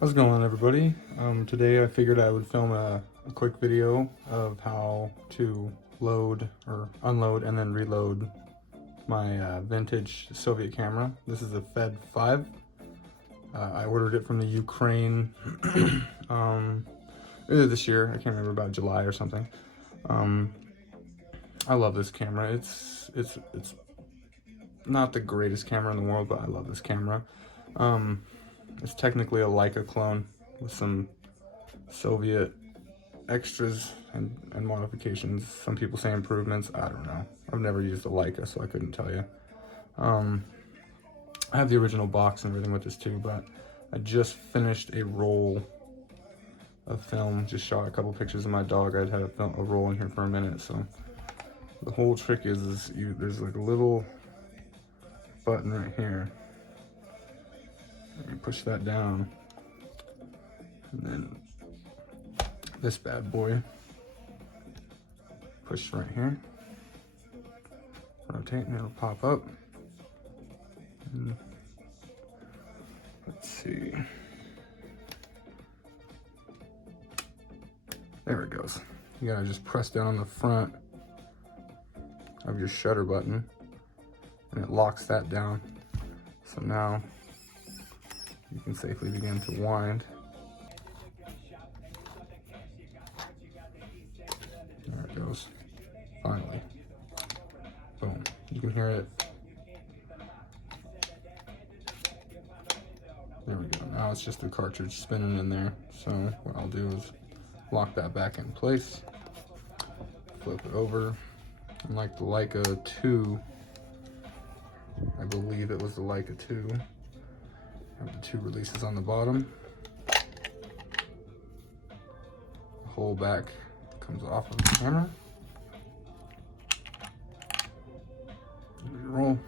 How's it going, everybody? Today I figured I would film a quick video of how to load or unload and then reload my vintage Soviet camera. This is a Fed 5. I ordered it from the Ukraine earlier this year. I can't remember, about July or something. I love this camera. It's not the greatest camera in the world, but I love this camera. It's technically a Leica clone with some Soviet extras and modifications. Some people say improvements. I don't know. I've never used a Leica, so I couldn't tell you. I have the original box and everything with this too, but I just finished a roll of film. Just shot a couple pictures of my dog. I'd had a roll in here for a minute, so the whole trick is there's like a little button right here. You push that down, and then this bad boy, push right here, rotate, and it'll pop up. And let's see, there it goes. You gotta just press down on the front of your shutter button, and it locks that down. So now you can safely begin to wind. There it goes. Finally. Boom. You can hear it. There we go. Now it's just the cartridge spinning in there. So what I'll do is lock that back in place. Flip it over. And like the Leica 2, I believe it was the Leica 2. Have the two releases on the bottom. The whole back comes off of the camera. Roll.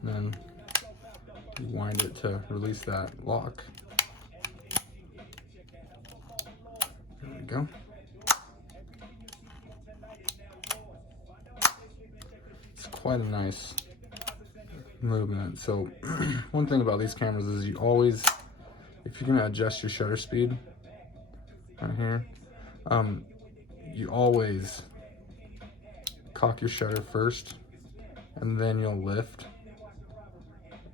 And then you wind it to release that lock. There we go. It's quite a nice movement. So one thing about these cameras is you always, if you're gonna adjust your shutter speed right here, you always cock your shutter first and then you'll lift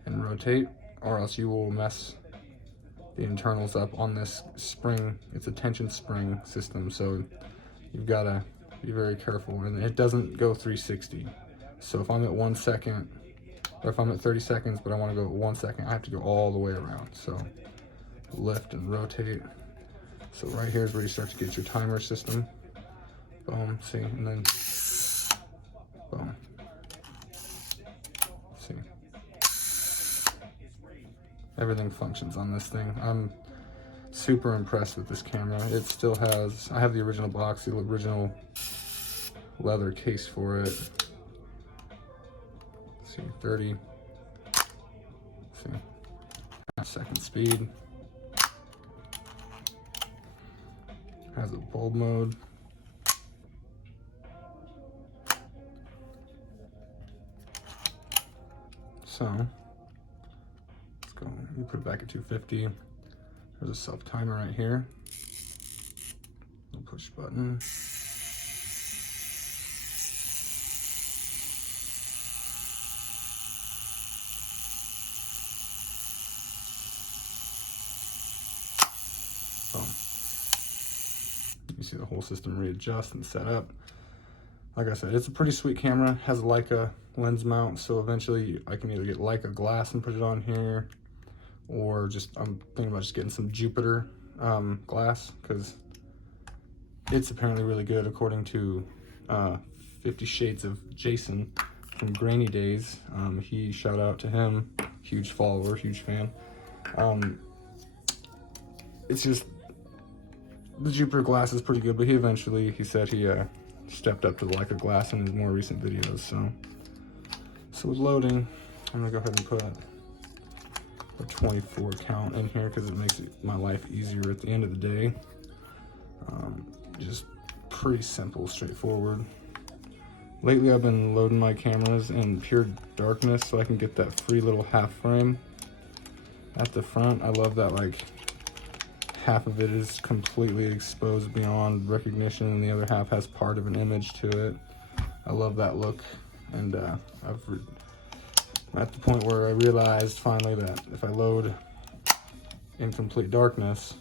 and rotate, or else you will mess the internals up on this spring. It's a tension spring system, so you've got to be very careful, and it doesn't go 360. So if I'm at 1 second, or if I'm at 30 seconds, but I want to go 1 second, I have to go all the way around. So lift and rotate. So right here is where you start to get your timer system. Boom, see, and then boom. See. Everything functions on this thing. I'm super impressed with this camera. It still has, I have the original box, the original leather case for it. See, 30. See, second speed. Has a bulb mode. So let's go. You put it back at 250. There's a self timer right here. Push button. You see the whole system readjust and set up. Like I said, it's a pretty sweet camera. Has a Leica lens mount, so eventually I can either get Leica glass and put it on here, or just, I'm thinking about just getting some Jupiter glass, because it's apparently really good according to 50 Shades of Jason from Grainy Days. He, shout out to him, huge follower, huge fan. It's just, the Jupiter glass is pretty good, but he said he stepped up to the Leica glass in his more recent videos. So with loading, I'm gonna go ahead and put a 24 count in here because it makes my life easier at the end of the day. Just pretty simple, straightforward. Lately I've been loading my cameras in pure darkness so I can get that free little half frame. At the front, I love that like half of it is completely exposed beyond recognition and the other half has part of an image to it. I love that look, and I'm at the point where I realized finally that if I load in complete darkness,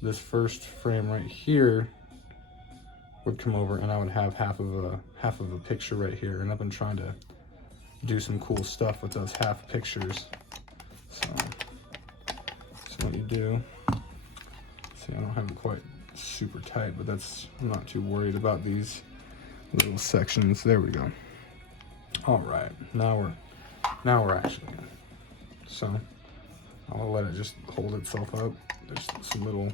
this first frame right here would come over and I would have half of a picture right here, and I've been trying to do some cool stuff with those half pictures. So what you do, see, I don't have it quite super tight, but I'm not too worried about these little sections. There we go. All right, now we're actually good. So I'll let it just hold itself up. There's some little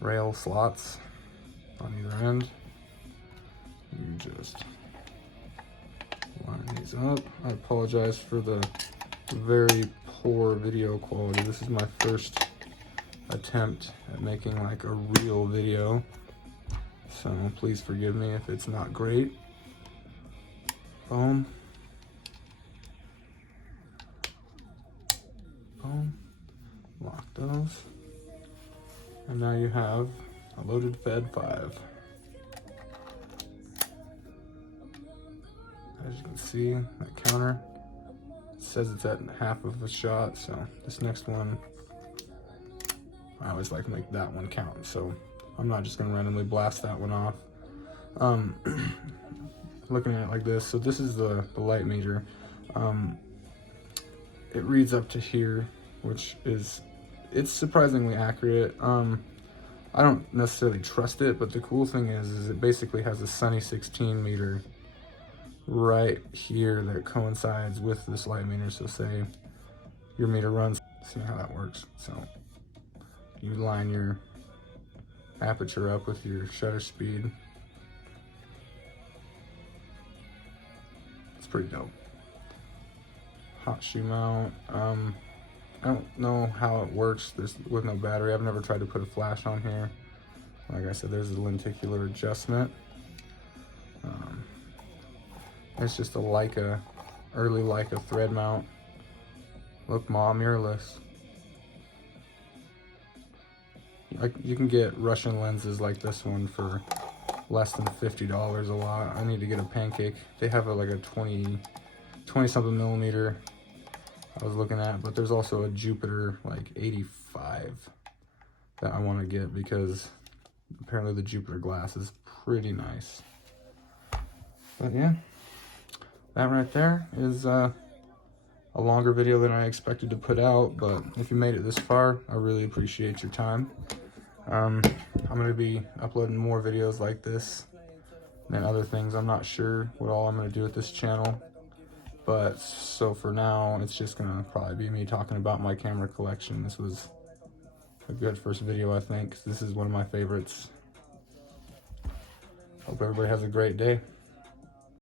rail slots on either end. You just line these up. I apologize for the very poor video quality. This is my first attempt at making like a real video, so please forgive me if it's not great. Boom. Boom. Lock those. And now you have a loaded Fed 5. As you can see, that counter says it's at half of a shot, so this next one, I always like to make that one count, so I'm not just gonna randomly blast that one off. Looking at it like this, so this is the light meter. It reads up to here, which it's surprisingly accurate. I don't necessarily trust it, but the cool thing is it basically has a Sunny 16 meter right here that coincides with this light meter. So say your meter runs, see how that works. So you line your aperture up with your shutter speed. It's pretty dope. Hot shoe mount. I don't know how it works with no battery. I've never tried to put a flash on here. Like I said, there's a lenticular adjustment. It's just a Leica, early Leica thread mount. Look, Ma, mirrorless. You can get Russian lenses like this one for less than $50 a lot. I need to get a Pancake. They have like a 20 something millimeter I was looking at, but there's also a Jupiter like 85 that I want to get because apparently the Jupiter glass is pretty nice. But yeah, that right there is a longer video than I expected to put out, but if you made it this far, I really appreciate your time. I'm going to be uploading more videos like this and other things. I'm not sure what all I'm going to do with this channel, but so for now, it's just going to probably be me talking about my camera collection. This was a good first video, I think. This is one of my favorites. Hope everybody has a great day.